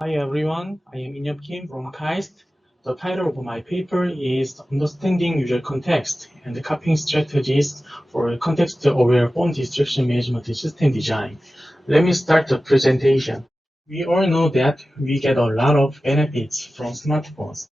Hi everyone, I am Inyop Kim from KAIST. The title of my paper is Understanding User Context and Copying Strategies for Context-Aware Phone Distraction Management System Design. Let me start the presentation. We all know that we get a lot of benefits from smartphones.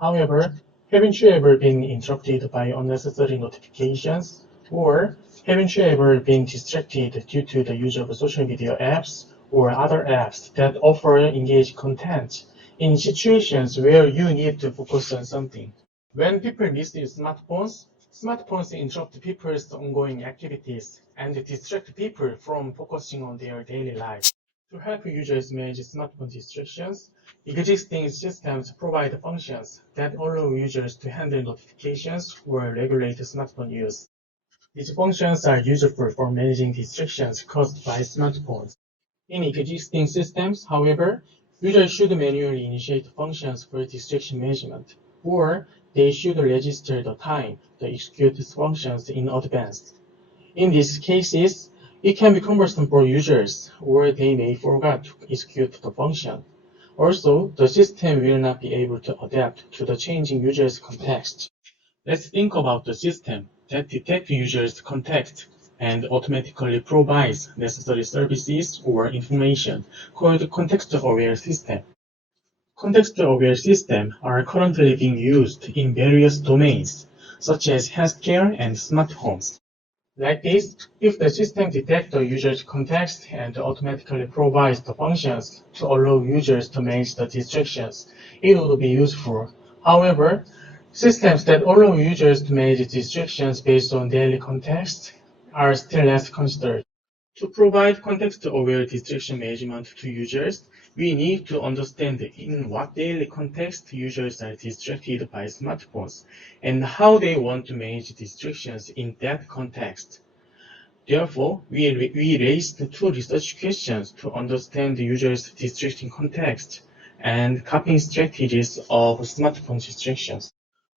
However, haven't you ever been interrupted by unnecessary notifications? Or haven't you ever been distracted due to the use of social media apps or other apps that offer engaged content in situations where you need to focus on something? When people misuse smartphones interrupt people's ongoing activities and distract people from focusing on their daily lives. To help users manage smartphone distractions, existing systems provide functions that allow users to handle notifications or regulate smartphone use. These functions are useful for managing distractions caused by smartphones. In existing systems, however, users should manually initiate functions for distraction management, or they should register the time to execute these functions in advance. In these cases, it can be cumbersome for users, or they may forget to execute the function. Also, the system will not be able to adapt to the changing user's context. Let's think about the system that detects users' context and automatically provides necessary services or information called context-aware system. Context-aware systems are currently being used in various domains, such as healthcare and smart homes. Like this, if the system detects the user's context and automatically provides the functions to allow users to manage the distractions, it would be useful. However, systems that allow users to manage distractions based on daily context are still less considered. To provide context-aware distraction management to users, we need to understand in what daily context users are distracted by smartphones and how they want to manage distractions in that context. Therefore, we raised two research questions to understand the user's distracting context and copying strategies of smartphone distractions.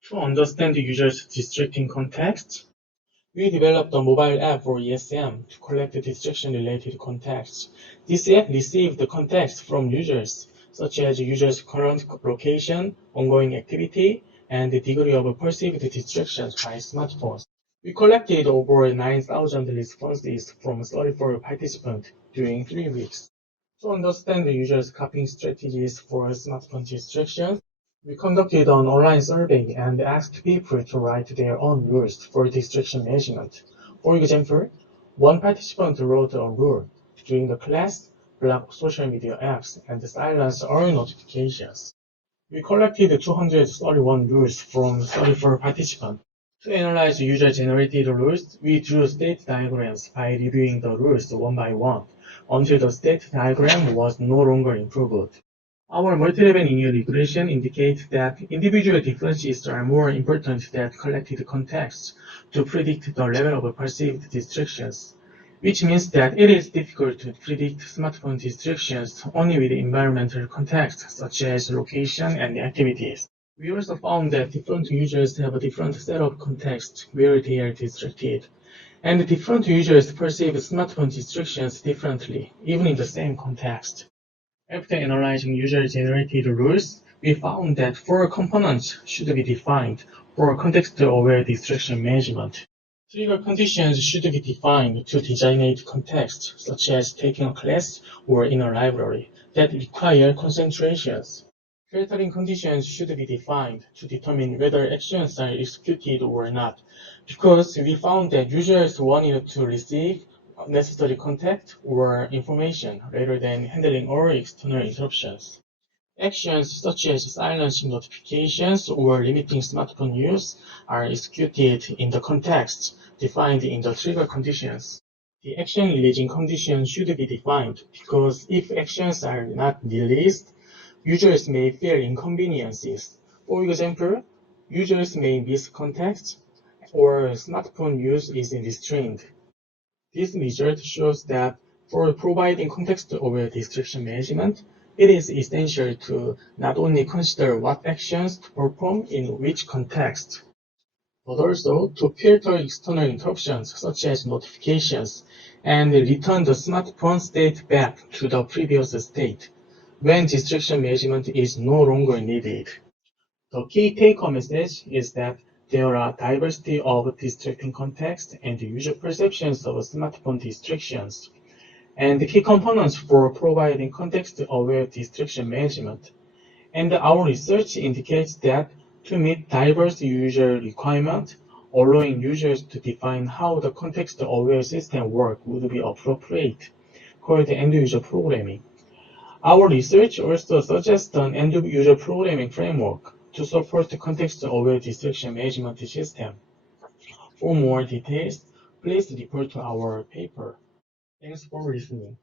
To understand the user's distracting context, we developed a mobile app for ESM to collect distraction-related context. This app received the context from users, such as users' current location, ongoing activity, and the degree of perceived distractions by smartphones. We collected over 9,000 responses from 34 participants during 3 weeks. To understand the users' copying strategies for smartphone distractions, we conducted an online survey and asked people to write their own rules for distraction management. For example, one participant wrote a rule: during the class, block social media apps and silence all notifications. We collected 231 rules from 34 participants. To analyze user-generated rules, we drew state diagrams by reviewing the rules one by one until the state diagram was no longer improved. Our multi-level linear regression indicates that individual differences are more important than collected context to predict the level of perceived distractions, which means that it is difficult to predict smartphone distractions only with environmental context, such as location and activities. We also found that different users have a different set of contexts where they are distracted, and different users perceive smartphone distractions differently, even in the same context. After analyzing user-generated rules, we found that four components should be defined for context-aware distraction management. Trigger conditions should be defined to designate context, such as taking a class or in a library, that require concentrations. Filtering conditions should be defined to determine whether actions are executed or not, because we found that users wanted to receive necessary context or information rather than handling all external interruptions. Actions such as silencing notifications or limiting smartphone use are executed in the context defined in the trigger conditions. The action releasing condition should be defined because if actions are not released, users may feel inconveniences. For example, users may miss context or smartphone use is restrained. This result shows that for providing context-aware distraction management, it is essential to not only consider what actions to perform in which context, but also to filter external interruptions such as notifications and return the smartphone state back to the previous state. when distraction management is no longer needed. The key take-home message is that there are diversity of distracting contexts and user perceptions of smartphone distractions, and the key components for providing context-aware distraction management. And our research indicates that to meet diverse user requirements, allowing users to define how the context-aware system work would be appropriate, called end-user programming. Our research also suggests an end-user programming framework to support the context-aware distraction management system. For more details, please refer to our paper. Thanks for listening.